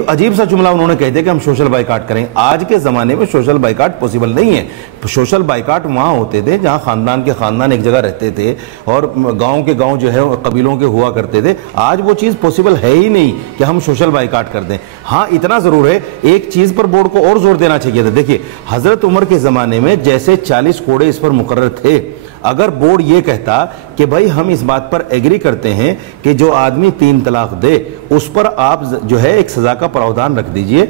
عجیب سا جملہ انہوں نے کہہ دیا کہ ہم سوشل بائیکاٹ کریں۔ آج کے زمانے میں سوشل بائیکاٹ پوسیبل نہیں ہے۔ سوشل بائیکاٹ وہاں ہوتے تھے جہاں خاندان کے خاندان ایک جگہ رہتے تھے اور گاؤں کے گاؤں جو ہے قبیلوں کے ہوا کرتے تھے۔ آج وہ چیز پوسیبل ہے ہی نہیں کہ ہم سوشل بائیکاٹ کر دیں۔ ہاں اتنا ضرور ہے، ایک چیز پر بورڈ کو اور زور دینا چاہیے تھا۔ دیکھیے حضرت عمر کے زمانے میں جیسے 40 کوڑے اس پر مقرر تھے، اگر بورڈ یہ کہتا کہ بھائی ہم اس بات پر ایگری کرتے ہیں کہ جو آدمی 3 طلاق دے اس پر آپ جو ہے ایک سزا کا پراوڈھان رکھ دیجئے،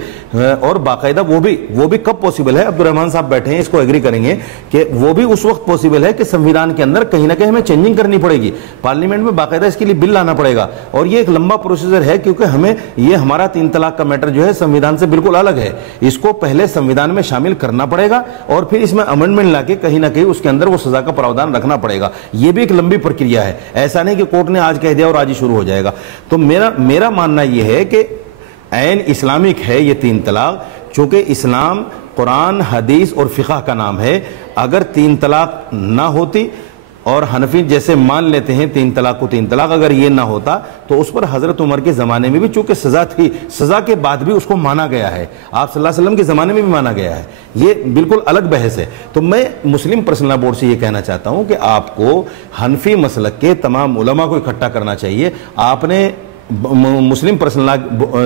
اور باقاعدہ وہ بھی کب پوسیبل ہے؟ عبدالرحمن صاحب بیٹھے ہیں، اس کو ایگری کریں گے کہ وہ بھی اس وقت پوسیبل ہے کہ سنویدھان کے اندر کہیں نہ کہیں ہمیں چینجنگ کرنی پڑے گی، پارلیمنٹ میں باقاعدہ اس کے لیے بل لانا پڑے گا، اور یہ ایک لمبا پروسیجر ہے کیونکہ ہمیں یہ ہمارا 3 طلاق کا میٹر جو ہے سنویدھان سے بالکل الگ ہے، اس کو پہلے سنویدھان میں شامل کرنا پڑے گا اور پھر اس میں امینڈمنٹ لا کے کہیں نہ کہیں اس کے اندر وہ سزا کا پراوڈھان رکھنا پڑے گا۔ یہ بھی ایک لمبی پرکریا ہے، ایسا نہیں کہ کورٹ نے آج کہہ دیا اور آج ہی شروع ہو جائے گا۔ تو میرا ماننا یہ ہے کہ عین اسلامک ہے یہ 3 طلاق، چونکہ اسلام قرآن حدیث اور فقہ کا نام ہے۔ اگر 3 طلاق نہ ہوتی اور حنفی جیسے مان لیتے ہیں 3 طلاق کو 3 طلاق، اگر یہ نہ ہوتا تو اس پر حضرت عمر کے زمانے میں بھی چونکہ سزا تھی، سزا کے بعد بھی اس کو مانا گیا ہے، آپ صلی اللہ علیہ وسلم کے زمانے میں بھی مانا گیا ہے، یہ بالکل الگ بحث ہے۔ تو میں مسلم پرسنل لا بورڈ سے یہ کہنا چاہتا ہوں کہ آپ کو حنفی مسلک کے تمام علماء کو اکٹھا کرنا چاہیے۔ آپ نے مسلم پرسنل لا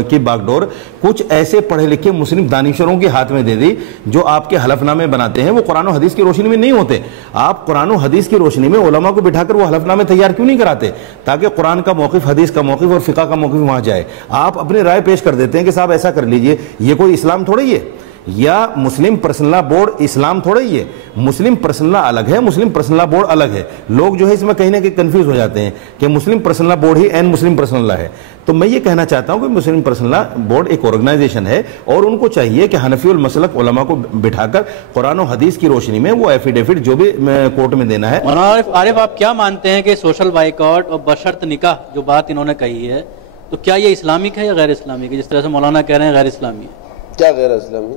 کی باغ ڈور کچھ ایسے پڑھے لکھے مسلم دانشوروں کے ہاتھ میں دے دی جو آپ کے حلف نامے بناتے ہیں، وہ قرآن و حدیث کی روشنی میں نہیں ہوتے۔ آپ قرآن و حدیث کی روشنی میں علماء کو بٹھا کر وہ حلف نامے تیار کیوں نہیں کراتے تاکہ قرآن کا موقف، حدیث کا موقف اور فقہ کا موقف وہاں جائے؟ آپ اپنی رائے پیش کر دیتے ہیں کہ صاحب ایسا کر لیجئے، یہ کوئی اسلام تھوڑی ہے، یا مسلم پرسنل لا بورڈ اسلام تھوڑا ہی ہے، مسلم پرسنل لا الگ ہے، مسلم پرسنل لا بورڈ الگ ہے. لوگ جو ہے اس میں کہیں نہ کہیں کنفیوز ہو جاتے ہیں کہ مسلم پرسنل لا بورڈ ہی این مسلم پرسنل لا ہے. تو میں یہ کہنا چاہتا ہوں کہ مسلم پرسنل لا بورڈ ایک آرگنائزیشن ہے اور ان کو چاہیے کہ حنفی المسلک علماء کو بٹھا کر قرآن و حدیث کی روشنی میں وہ ایفیڈیوٹ جو بھی کورٹ میں دینا ہے. مولانا عارف آپ کیا مانتے ہیں کہ سوشل بائیکاٹ اور بشرط نکاح جو بات انہوں نے کہی ہے تو کیا یہ اسلامک ہے یا غیر اسلامک ہے؟ جس طرح سے مولانا کہہ رہے ہیں غیر اسلامی ہے. کیا غیر اسلامی؟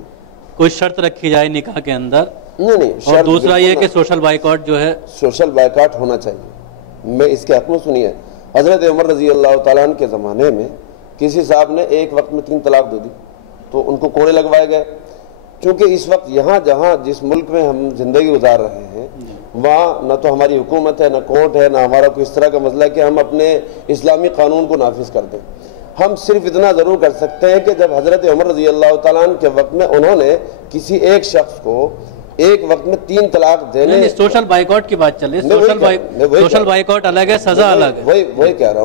کوئی شرط رکھی جائے نکاح کے اندر؟ نہیں. اور دوسرا یہ کہ سوشل بائیکاٹ جو ہے، سوشل بائیکاٹ ہونا چاہیے. میں اس کے حق میں سنیے، حضرت عمر رضی اللہ تعالیٰ عنہ کے زمانے میں کسی صاحب نے ایک وقت میں 3 طلاق دے دی تو ان کو کوڑے لگوائے گئے. چونکہ اس وقت یہاں جہاں جس ملک میں ہم زندگی گزار رہے ہیں وہاں نہ تو ہماری حکومت ہے، نہ کورٹ ہے، نہ ہمارا کوئی اس طرح کا مسئلہ ہے کہ ہم اپنے اسلامی قانون کو نافذ کر دیں. ہم صرف اتنا ضرور کر سکتے ہیں کہ جب حضرت عمر رضی اللہ تعالیٰ عنہ کے وقت میں انہوں نے کسی ایک شخص کو ایک وقت میں 3 طلاق دینے، سوشل بائیکاٹ کی بات چل رہی ہے. سوشل بائیکاٹ الگ ہے، سزا الگ ہے. وہی کہہ رہا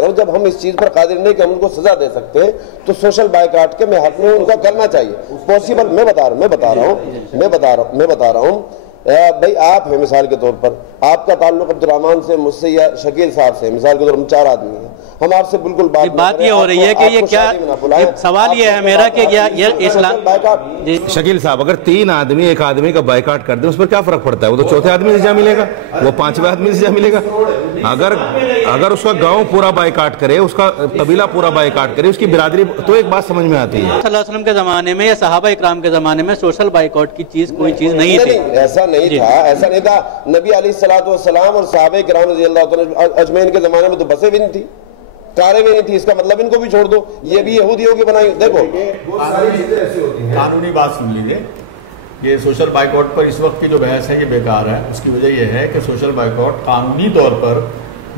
ہوں جب ہم اس چیز پر قادر نہیں کہ ہم ان کو سزا دے سکتے تو سوشل بائیکاٹ کے میں حق میں ان کا کرنا چاہیے پاسبل. میں بتا رہا ہوں بھائی آپ ہیں مثال کے طور پر، آپ کا تعلق عبد الرحمان سے، مجھ سے یا شکیل صاحب سے، مثال کے طور پر ہم 4 آدمی ہیں، ہم آپ سے بالکل بات یہ ہو رہی ہے کہ یہ کیا سوال یہ ہے میرا کہ یہ اسلام. شکیل صاحب اگر 3 آدمی ایک آدمی کا بائیکاٹ کر دیں اس پر کیا فرق پڑتا ہے؟ وہ تو چوتھے آدمی سے جا ملے گا، وہ 5ویں آدمی سے جا ملے گا. اگر اس کا گاؤں پورا بائیکاٹ کرے، اس کا قبیلہ پورا بائیکاٹ کرے، اس کی برادری، تو ایک بات سمجھ میں آتی ہے. صلی اللہ علیہ وسلم کے زمانے میں یا صحابہ اکرام کے زمانے میں سوشل بائیکاٹ کی چیز کوئی چیز نہیں تھی. ایسا نہیں تھا. نبی علیہ الصلوۃ والسلام اور صحابہ کرام رضی اللہ تعالیٰ اجمعین کے زمانے میں تو بسیں بھی نہیں تھی، کاریں بھی نہیں تھی. اس کا مطلب ان کو بھی چھوڑ دو، یہ بھی یہودیوں کی بنائی. دیکھو قانونی بات سن لیجیے. یہ سوشل بائیکاٹ پر اس وقت کی جو بحث ہے یہ بیکار ہے. اس کی وجہ یہ ہے کہ سوشل بائیکاٹ قانونی طور پر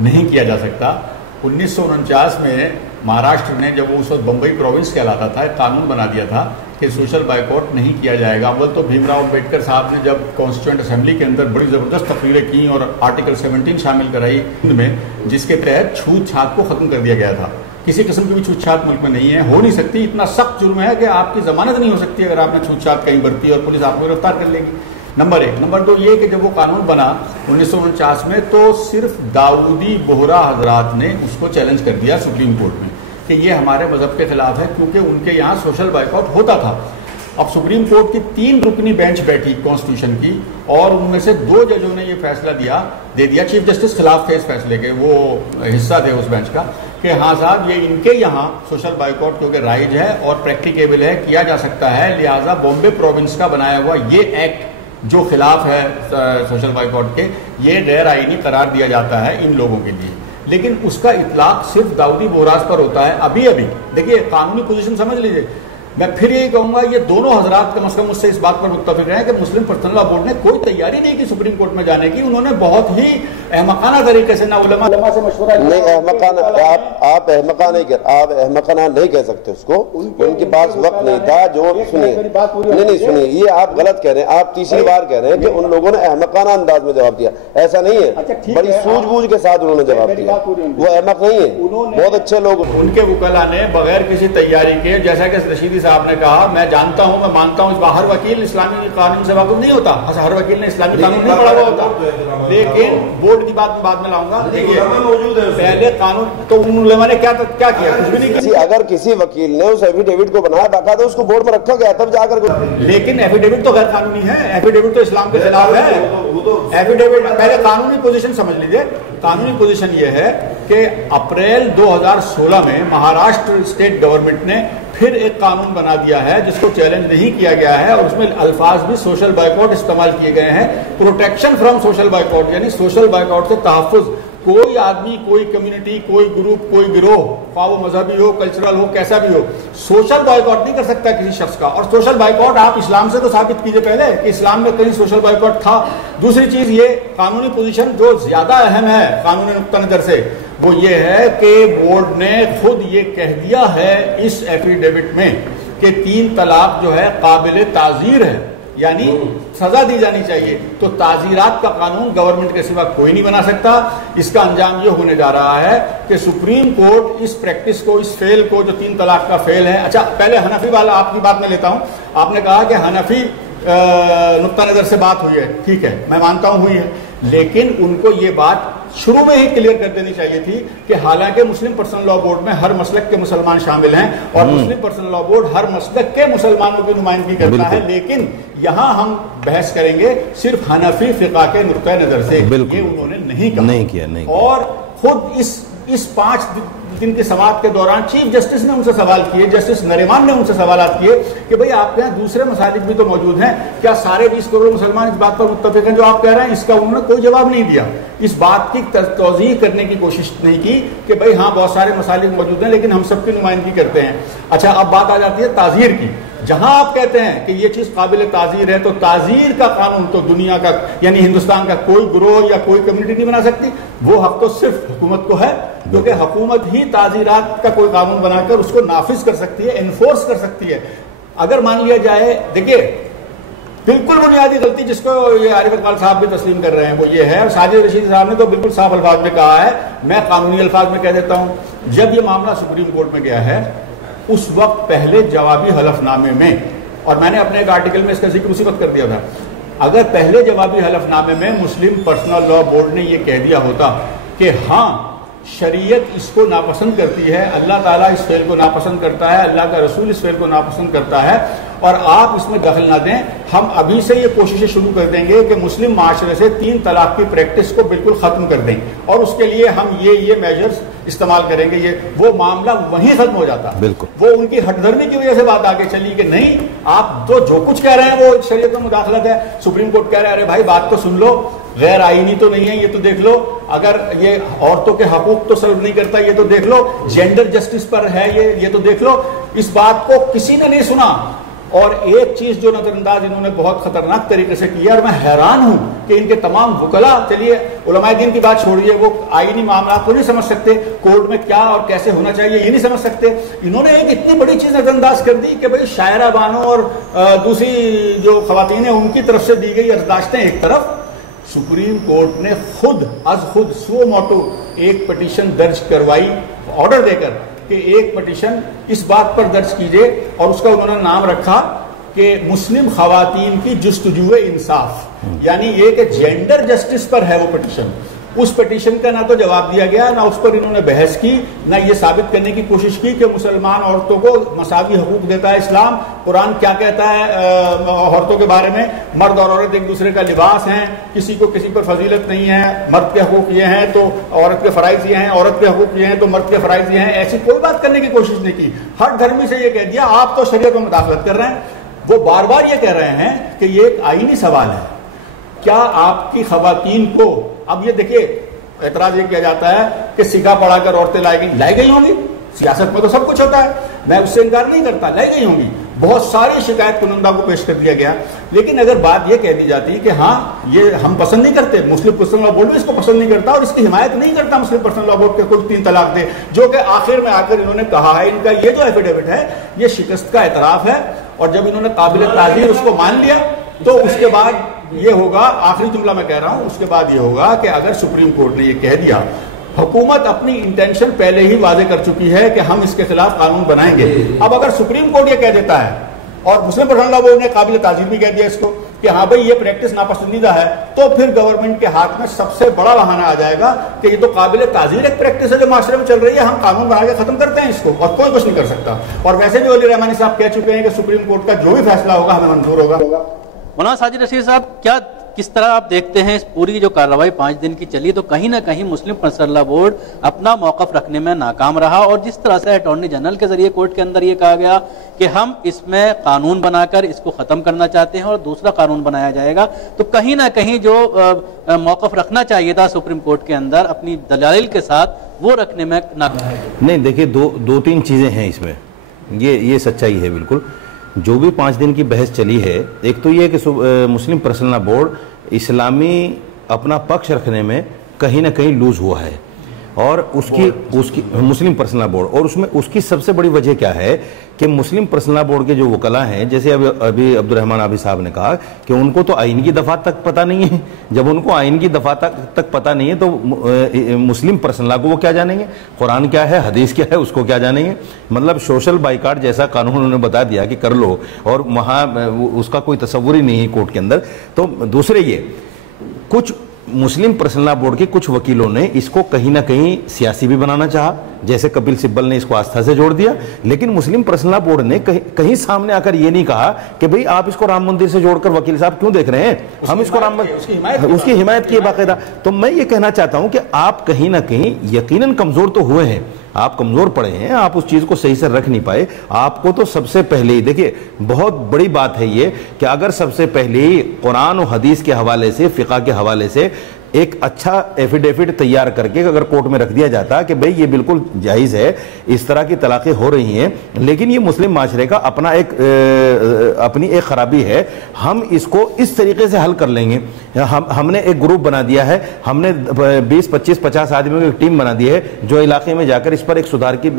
نہیں کیا جا سکتا. 1949 میں مہاراشٹر نے، جب وہ اس وقت بمبئی پروونس کہلاتا تھا، ایک قانون بنا دیا تھا کہ سوشل بائیکاٹ نہیں کیا جائے گا. اول تو بھیم راؤ امبیڈکر صاحب نے جب کانسٹیٹیوئنٹ اسمبلی کے اندر بڑی زبردست تقریریں کی اور آرٹیکل 17 شامل کرائی میں، جس کے تحت چھوت چھات کو ختم کر دیا گیا تھا. کسی قسم کی بھی چھوت چھات ملک میں نہیں ہے، ہو نہیں سکتی. اتنا سخت جرم ہے کہ آپ کی ضمانت نہیں ہو سکتی اگر آپ نے چھوت چھات کہیں برتی اور پولیس آپ کو گرفتار کر لے گی. نمبر 1. نمبر 2 یہ کہ جب وہ قانون بنا 1949 میں تو صرف داؤدی بہرا حضرات نے اس کو چیلنج کر دیا سپریم کورٹ میں کہ یہ ہمارے مذہب کے خلاف ہے، کیونکہ ان کے یہاں سوشل بائیکاٹ ہوتا تھا. اب سپریم کورٹ کی 3 رکنی بینچ بیٹھی کانسٹیٹیوشن کی اور ان میں سے 2 ججوں نے یہ فیصلہ دے دیا چیف جسٹس خلاف تھے اس فیصلے کے، وہ حصہ تھے اس بینچ کا، کہ ہاں صاحب یہ ان کے یہاں سوشل بائیکاٹ کیونکہ رائج ہے اور پریکٹیکیبل ہے، کیا جا سکتا ہے، لہٰذا بامبے پروونس کا بنایا ہوا یہ ایکٹ جو خلاف ہے سوشل بائیکاٹ کے، یہ غیر آئینی قرار دیا جاتا ہے ان لوگوں کے لیے. لیکن اس کا اطلاق صرف داؤدی بوراس پر ہوتا ہے. ابھی دیکھیے قانونی پوزیشن سمجھ لیجیے. میں پھر یہی کہوں گا یہ دونوں حضرات کم از کم مجھ سے اس بات پر متفق ہیں کہ مسلم پرسنل لا بورڈ نے کوئی تیاری نہیں کی سپریم کورٹ میں جانے کی. انہوں نے بہت ہی احمقانہ طریقے سے نہ علماء سے مشورہ نہیں. احمقانہ آپ احمقانہ نہیں کہہ سکتے اس کو. ان کے پاس وقت نہیں تھا. جو سنیے یہ آپ غلط کہہ رہے ہیں. آپ تیسری بار کہہ رہے ہیں کہ ان لوگوں نے احمقانہ انداز میں جواب دیا. ایسا نہیں ہے، بڑی سوجھ بوجھ کے ساتھ انہوں نے جواب دیا. وہ احمق نہیں ہے، بہت اچھے لوگ. ان کے وکلا نے بغیر کسی تیاری کے، جیسا کہ رشیدی صاحب نے کہا، میں جانتا ہوں، میں مانتا ہوں، ہر وکیل اسلامی قانون سے واقف نہیں ہوتا، ہر وکیل نے اسلامی قانون نہیں پڑھا ہوا ہوتا، لیکن بورڈ کی بات میں بعد میں لاؤں گا. پہلے قانون تو ان علماء نے کیا کیا کچھ بھی نہیں کیا. اگر کسی وکیل نے اس ایفیڈیوٹ کو بنایا باقاعدہ اس کو بورڈ میں رکھا گیا تب جا کر، لیکن ایفیڈیوٹ تو غیر قانونی ہے. ایفیڈیوٹ تو اسلام کے خلاف ہے. ایفیڈیوٹ پہلے قانونی پوزیشن سمجھ لیجیے. قانونی پوزیشن یہ ہے کہ اپریل 2016 میں مہاراشٹر اسٹیٹ گورنمنٹ نے پھر ایک قانون بنا دیا ہے جس کو چیلنج نہیں کیا گیا ہے، اور اس میں الفاظ بھی سوشل بائیکاٹ استعمال کیے گئے ہیں. پروٹیکشن فرام سوشل بائیکاٹ، یعنی سوشل بائیکاٹ سے تحفظ. کوئی آدمی، کوئی کمیونٹی، کوئی گروپ، کوئی گروہ، خواہ وہ مذہبی ہو، کلچرل ہو، کیسا بھی ہو، سوشل بائیکاٹ نہیں کر سکتا کسی شخص کا. اور سوشل بائیکاٹ آپ اسلام سے تو ثابت کیجئے پہلے کہ اسلام میں کہیں سوشل بائیکاٹ تھا. دوسری چیز یہ قانونی پوزیشن جو زیادہ اہم ہے قانونی نقطہ نظر سے، وہ یہ ہے کہ بورڈ نے خود یہ کہہ دیا ہے اس ایفیڈیوٹ میں کہ 3 طلاق جو ہے قابل تعزیر ہے، یعنی سزا دی جانی چاہیے. تو تعزیرات کا قانون گورنمنٹ کے سوا کوئی نہیں بنا سکتا. اس کا انجام یہ ہونے جا رہا ہے کہ سپریم کورٹ اس پریکٹس کو، اس فیل کو جو 3 طلاق کا فیل ہے. اچھا پہلے حنفی والا آپ کی بات میں لیتا ہوں. آپ نے کہا کہ حنفی نقطہ نظر سے بات ہوئی ہے، ٹھیک ہے، میں مانتا ہوں ہوئی ہے، لیکن ان کو یہ بات شروع میں ہی کلیئر کر دینی چاہیے تھی کہ حالانکہ مسلم پرسنل لا بورڈ میں ہر مسلک کے مسلمان شامل ہیں اور مسلم پرسنل لا بورڈ ہر مسلک کے مسلمانوں کی نمائندگی کرتا ہے، لیکن یہاں ہم بحث کریں گے صرف حنفی فقہ کے نقطہ نظر سے، یہ انہوں نے نہیں کیا، اور خود اس 5 دن کے سماعت کے دوران چیف جسٹس نے ان سے سوال کیے، جسٹس نریمان نے ان سے سوالات کیے کہ بھئی آپ کے یہاں دوسرے مسالک بھی تو موجود ہیں، کیا سارے 20 کروڑ مسلمان اس بات پر متفق ہیں جو آپ کہہ رہے ہیں؟ اس کا انہوں نے کوئی جواب نہیں دیا، اس بات کی توضیح کرنے کی کوشش نہیں کی کہ بھئی ہاں بہت سارے مسالک موجود ہیں لیکن ہم سب کی نمائندگی کرتے ہیں۔ اچھا، اب بات آ جاتی ہے تعزیر کی۔ جہاں آپ کہتے ہیں کہ یہ چیز قابل تعزیر ہے تو تعزیر کا قانون تو دنیا کا یعنی ہندوستان کا کوئی گروہ یا کوئی کمیونٹی نہیں بنا سکتی، وہ حق تو صرف حکومت کو ہے، کیونکہ حکومت ہی تعزیرات کا کوئی قانون بنا کر اس کو نافذ کر سکتی ہے، انفورس کر سکتی ہے۔ اگر مان لیا جائے، دیکھیے بالکل بنیادی غلطی جس کو یہ عارف اقبال صاحب بھی تسلیم کر رہے ہیں وہ یہ ہے، اور ساجد رشید صاحب نے تو بالکل صاف الفاظ میں کہا ہے، میں قانونی الفاظ میں کہہ دیتا ہوں، جب یہ معاملہ سپریم کورٹ میں گیا ہے اس وقت پہلے جوابی حلف نامے میں، اور میں نے اپنے ایک آرٹیکل میں اس کا ذکر اسی وقت کر دیا تھا، اگر پہلے جوابی حلف نامے میں مسلم پرسنل لا بورڈ نے یہ کہہ دیا ہوتا کہ ہاں شریعت اس کو ناپسند کرتی ہے، اللہ تعالیٰ اس فعل کو ناپسند کرتا ہے، اللہ کا رسول اس فعل کو ناپسند کرتا ہے، اور آپ اس میں دخل نہ دیں، ہم ابھی سے یہ کوششیں شروع کر دیں گے کہ مسلم معاشرے سے 3 طلاق کی پریکٹس کو بالکل ختم کر دیں، اور اس کے لیے ہم یہ میجرز استعمال کریں گے، یہ وہ معاملہ وہیں ختم ہو جاتا۔ بالکل وہ ان کی ہٹ دھرمی کی وجہ سے بات آگے چلی کہ نہیں، آپ تو جو کچھ کہہ رہے ہیں وہ شریعت میں مداخلت ہے، سپریم کورٹ کہہ رہے ہیں ارے بھائی بات تو سن لو، غیر آئینی تو نہیں ہے یہ تو دیکھ لو، اگر یہ عورتوں کے حقوق تو سرو نہیں کرتا یہ تو دیکھ لو، جینڈر جسٹس پر ہے یہ تو دیکھ لو، اس بات کو کسی نے نہیں سنا۔ اور ایک چیز جو نظر انداز انہوں نے بہت خطرناک طریقے سے کی ہے، اور میں حیران ہوں کہ ان کے تمام وکلا، چلیے علماء دین کی بات چھوڑیے، وہ آئینی معاملات کو نہیں سمجھ سکتے، کورٹ میں کیا اور کیسے ہونا چاہیے یہ نہیں سمجھ سکتے، انہوں نے ایک اتنی بڑی چیز نظر انداز کر دی کہ بھئی شاعرہ بانو اور دوسری جو خواتین ہیں ان کی طرف سے دی گئی یادداشتیں ایک طرف، سپریم کورٹ نے خود سو موٹو ایک پٹیشن درج کروائی، آرڈر دے کر کہ ایک پٹیشن اس بات پر درج کیجئے، اور اس کا انہوں نے نام رکھا کہ مسلم خواتین کی جستجو انصاف، یعنی یہ کہ جینڈر جسٹس پر ہے وہ پٹیشن۔ اس پٹیشن کا نہ تو جواب دیا گیا، نہ اس پر انہوں نے بحث کی، نہ یہ ثابت کرنے کی کوشش کی کہ مسلمان عورتوں کو مساوی حقوق دیتا ہے اسلام، قرآن کیا کہتا ہے عورتوں کے بارے میں، مرد اور عورت ایک دوسرے کا لباس ہیں، کسی کو کسی پر فضیلت نہیں ہے، مرد کے حقوق یہ ہیں تو عورت کے فرائض یہ ہیں، عورت کے حقوق یہ ہیں تو مرد کے فرائض یہ ہیں، ایسی کوئی بات کرنے کی کوشش نہیں کی، ہر دھرمی سے یہ کہہ دیا آپ تو شریعت میں مداخلت کر رہے ہیں۔ وہ بار بار یہ کہہ رہے ہیں کہ یہ ایک آئینی سوال ہے، کیا آپ کی خواتین کو، اب یہ دیکھیے اعتراض یہ کیا جاتا ہے کہ سکھا پڑھا کر عورتیں لائی گئی ہوں گی، سیاست میں تو سب کچھ ہوتا ہے، میں اس سے انکار نہیں کرتا، لائی گئی ہوں گی، بہت ساری شکایت کنندہ کو پیش کر دیا گیا، لیکن اگر بات یہ کہہ دی جاتی کہ ہاں یہ ہم پسند نہیں کرتے، مسلم پرسنل لا بورڈ بھی اس کو پسند نہیں کرتا اور اس کی حمایت نہیں کرتا مسلم پرسنل لا بورڈ کے کوئی 3 طلاق دے، جو کہ آخر میں آ کر انہوں نے کہا ہے، ان کا یہ جو ایفیڈیوٹ ہے یہ شکست کا اعتراف ہے، اور جب انہوں نے قابل تعزیر اس کو مان لیا تو اس کے بعد یہ ہوگا، آخری جملہ میں کہہ رہا ہوں، اس کے بعد یہ ہوگا کہ اگر سپریم کورٹ نے یہ کہہ دیا، حکومت اپنی انٹینشن پہلے ہی واضح کر چکی ہے کہ ہم اس کے خلاف قانون بنائیں گے، اب اگر سپریم کورٹ یہ کہہ دیتا ہے اور مسلم پرسنل لا بورڈ نے قابل تعزیر بھی کہہ دیا اس کو کہ ہاں بھائی یہ پریکٹس ناپسندیدہ ہے، تو پھر گورنمنٹ کے ہاتھ میں سب سے بڑا بہانہ آ جائے گا کہ یہ تو قابل تعزیر ایک پریکٹس ہے جو معاشرے میں چل رہی ہے، ہم قانون بنا کے ختم کرتے ہیں اس کو، اور کوئی کچھ نہیں کر سکتا۔ اور ویسے بھی ولی رحمانی صاحب کہہ چکے ہیں کہ سپریم کورٹ کا جو بھی فیصلہ ہوگا ہمیں منظور ہوگا۔ مولانا ساجد رشید صاحب، کس طرح آپ دیکھتے ہیں اس پوری جو کارروائی 5 دن کی چلی، تو کہیں نہ کہیں مسلم پرسنل لا بورڈ اپنا موقف رکھنے میں ناکام رہا، اور جس طرح سے اٹارنی جنرل کے ذریعے کورٹ کے اندر یہ کہا گیا کہ ہم اس میں قانون بنا کر اس کو ختم کرنا چاہتے ہیں اور دوسرا قانون بنایا جائے گا، تو کہیں نہ کہیں جو موقف رکھنا چاہیے تھا سپریم کورٹ کے اندر اپنی دلائل کے ساتھ وہ رکھنے میں ناکام ہے۔ نہیں دیکھیے، دو تین چیزیں ہیں اس میں، یہ سچائی ہے بالکل۔ جو بھی 5 دن کی بحث چلی ہے، ایک تو یہ کہ مسلم پرسنل لا بورڈ اسلامی اپنا پکش رکھنے میں کہیں نہ کہیں لوز ہوا ہے، اور اس کی مسلم پرسنل لا بورڈ، اور اس میں اس کی سب سے بڑی وجہ کیا ہے کہ مسلم پرسنل لا بورڈ کے جو وکلاء ہیں، جیسے ابھی عبدالرحمن آبی صاحب نے کہا کہ ان کو تو آئین کی دفعات تک پتہ نہیں ہے. جب ان کو آئین کی دفعات تک پتہ نہیں ہے تو مسلم پرسنل لا کو وہ کیا جانیں گے؟ قرآن کیا ہے، حدیث کیا ہے، اس کو کیا جانیں گے؟ مطلب سوشل بائیکاٹ جیسا قانون انہوں نے بتا دیا کہ کر لو، اور وہاں اس کا کوئی تصور ہی نہیں ہے کورٹ کے اندر. تو دوسرے یہ کچھ مسلم پرسنل لا بورڈ کے کچھ وکیلوں نے اس کو کہیں نہ کہیں سیاسی بھی بنانا چاہا، جیسے کپل سبل نے اس کو آستھا سے جوڑ دیا. لیکن مسلم پرسنل لا بورڈ نے کہیں سامنے آ کر یہ نہیں کہا کہ بھئی آپ اس کو رام مندر سے جوڑ کر وکیل صاحب کیوں دیکھ رہے ہیں، ہم اس کو رام مندر، اس کی حمایت کی باقاعدہ. تو میں یہ کہنا چاہتا ہوں کہ آپ کہیں نہ کہیں یقیناً کمزور تو ہوئے ہیں، آپ کمزور پڑے ہیں، آپ اس چیز کو صحیح سے رکھ نہیں پائے. آپ کو تو سب سے پہلے ہی دیکھیے بہت بڑی بات ہے یہ کہ اگر سب سے پہلے ہی قرآن و حدیث کے حوالے سے، فقہ کے حوالے سے ایک اچھا ایفیڈیوٹ تیار کر کے اگر کورٹ میں رکھ دیا جاتا کہ بھئی یہ بالکل جائز ہے، اس طرح کی طلاقیں ہو رہی ہیں، لیکن یہ مسلم معاشرے کا اپنی ایک خرابی ہے، ہم اس کو اس طریقے سے حل کر لیں گے. ہم نے ایک گروپ بنا دیا ہے، ہم نے 20 25 50 آدمیوں کی ایک ٹیم بنا دی ہے جو علاقے میں جا کر اس پر ایک سدھار کی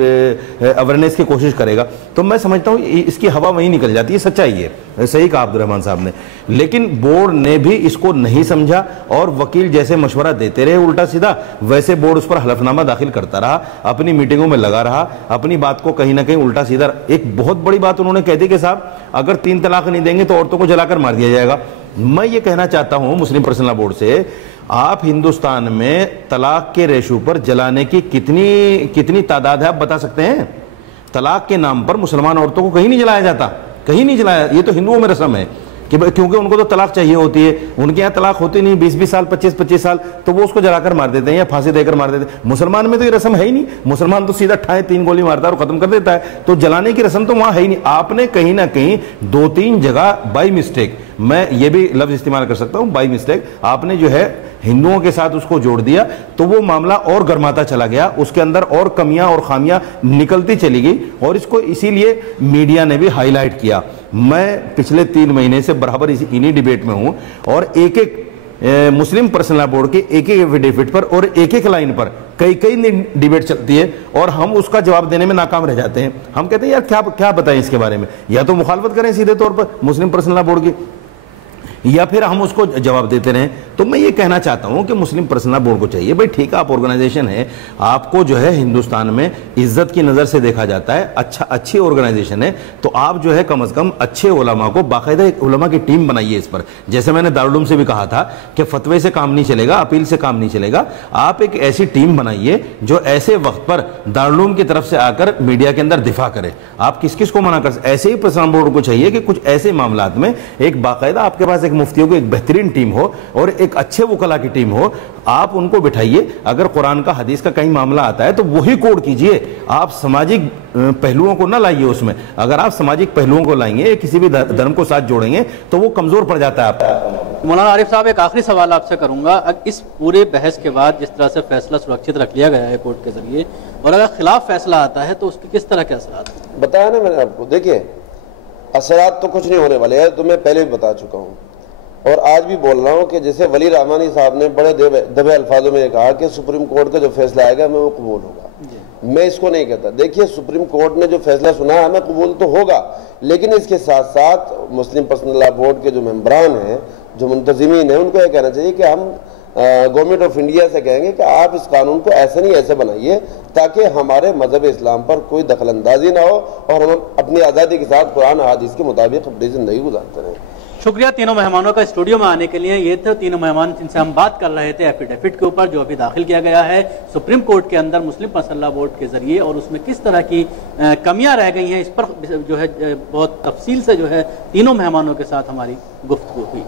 اویئرنیس کی کوشش کرے گا. تو میں سمجھتا ہوں اس کی ہوا وہیں نکل جاتی ہے. سچائی ہے، صحیح کہا عبدالرحمن صاحب نے. لیکن بورڈ نے بھی اس کو نہیں سمجھا، اور وکیل جیسے مشورہ دیتے رہے الٹا سیدھا، ویسے بورڈ اس پر حلف نامہ داخل کرتا رہا، اپنی میٹنگوں میں لگا رہا، اپنی بات کو کہیں نہ کہیں الٹا سیدھا. ایک بہت بڑی بات انہوں نے کہہ دی کہ صاحب اگر 3 طلاق نہیں دیں گے تو عورتوں کو جلا کر مار دیا جائے گا. میں یہ کہنا چاہتا ہوں مسلم پرسنل لا بورڈ سے، آپ ہندوستان میں طلاق کے ریشو پر جلانے کی کتنی تعداد ہے آپ بتا سکتے ہیں؟ طلاق کے نام پر مسلمان عورتوں کو کہیں نہیں جلایا جاتا، کہیں نہیں جلایا. یہ تو ہندوؤں میں رسم ہے کہ کیونکہ ان کو تو طلاق چاہیے ہوتی ہے، ان کے یہاں طلاق ہوتی نہیں، 20 سال 25 سال، تو وہ اس کو جلا کر مار دیتے ہیں یا پھانسی دے کر مار دیتے ہیں. مسلمان میں تو یہ رسم ہے ہی نہیں، مسلمان تو سیدھا ٹھائے 3 گولی مارتا ہے اور ختم کر دیتا ہے. تو جلانے کی رسم تو وہاں ہے ہی نہیں. آپ نے کہیں نہ کہیں 2-3 جگہ بائی مسٹیک، میں یہ بھی لفظ استعمال کر سکتا ہوں، بائی مسٹیک آپ نے جو ہے ہندوؤں کے ساتھ اس کو جوڑ دیا، تو وہ معاملہ اور گرماتا چلا گیا، اس کے اندر اور کمیاں اور خامیاں نکلتی چلی گئی، اور اس کو اسی لیے میڈیا نے بھی ہائی لائٹ کیا. میں پچھلے 3 مہینے سے برابر انہی ڈیبیٹ میں ہوں، اور ایک مسلم پرسنل لا بورڈ کے ایک ایفیڈیوٹ پر اور ایک لائن پر کئی ڈیبیٹ چلتی ہے، اور ہم اس کا جواب دینے میں ناکام رہ جاتے ہیں. ہم کہتے ہیں یار کیا بتائیں اس کے بارے میں، یا تو مخالفت کریں سیدھے طور پر مسلم پرسنل لا بورڈ کی، یا پھر ہم اس کو جواب دیتے رہیں. تو میں یہ کہنا چاہتا ہوں کہ مسلم پرسنل لا بورڈ کو چاہیے بھائی ٹھیک ہے، آپ آرگنائزیشن ہے، آپ کو جو ہے ہندوستان میں عزت کی نظر سے دیکھا جاتا ہے، اچھی آرگنائزیشن ہے، تو آپ جو ہے کم از کم اچھے علماء کو باقاعدہ ایک علماء کی ٹیم بنائیے اس پر. جیسے میں نے دارالعلوم سے بھی کہا تھا کہ فتوے سے کام نہیں چلے گا، اپیل سے کام نہیں چلے گا، آپ ایک ایسی ٹیم بنائیے جو ایسے وقت پر دارالعلوم کی طرف سے آ کر میڈیا کے اندر دفاع کرے. آپ کس کو منع کر سکتے؟ ایسے ہی پرسنل بورڈ کو چاہیے کہ کچھ ایسے معاملات میں ایک باقاعدہ آپ کے پاس ایک مفتیوں کو ایک بہترین ٹیم ہو اور ایک اچھے وکلا کی ٹیم ہو، آپ ان کو بٹھائیے. اگر قرآن کا حدیث کا کہیں معاملہ آتا ہے تو وہی کوڈ کیجئے، آپ سماجک پہلوؤں کو نہ لائیے اس میں. اگر آپ سماجک پہلوؤں کو لائیں گے، کسی بھی دھرم کو ساتھ جوڑیں گے تو وہ کمزور پڑ جاتا ہے. آپ مولانا عارف صاحب ایک آخری سوال آپ سے کروں گا. اس پورے بحث کے بعد جس طرح سے فیصلہ سرکشت رکھ لیا گیا ہے کورٹ کے ذریعے، اور اگر خلاف فیصلہ آتا ہے تو اس کے کس طرح کے اثرات ہیں؟ بتایا نا میں نے آپ کو. دیکھیے اثرات تو کچھ نہیں ہونے والے ہیں، تو میں پہلے بھی بتا چکا ہوں، اور آج بھی بول رہا ہوں کہ جیسے ولی رحمانی صاحب نے بڑے دبے الفاظوں میں کہا کہ سپریم کورٹ کا جو فیصلہ آئے گا میں وہ قبول ہوگا. میں اس کو نہیں کہتا. دیکھیے سپریم کورٹ نے جو فیصلہ سنا ہے ہمیں قبول تو ہوگا، لیکن اس کے ساتھ ساتھ مسلم پرسنل لا بورڈ کے جو ممبران ہیں، جو منتظمین ہیں، ان کو یہ کہنا چاہیے کہ ہم گورنمنٹ آف انڈیا سے کہیں گے کہ آپ اس قانون کو ایسے نہیں ایسے بنائیے تاکہ ہمارے مذہب اسلام پر کوئی دخل اندازی نہ ہو اور ہم اپنی آزادی کے ساتھ قرآن حدیث کے مطابق اپنی زندگی گزارتے رہیں. شکریہ تینوں مہمانوں کا اسٹوڈیو میں آنے کے لیے. یہ تھے تینوں مہمان جن سے ہم بات کر رہے تھے ایفیڈیوٹ کے اوپر جو ابھی داخل کیا گیا ہے سپریم کورٹ کے اندر مسلم پرسنل لا بورڈ کے ذریعے، اور اس میں کس طرح کی کمیاں رہ گئی ہیں، اس پر جو ہے بہت تفصیل سے جو ہے تینوں مہمانوں کے ساتھ ہماری گفتگو ہوئی.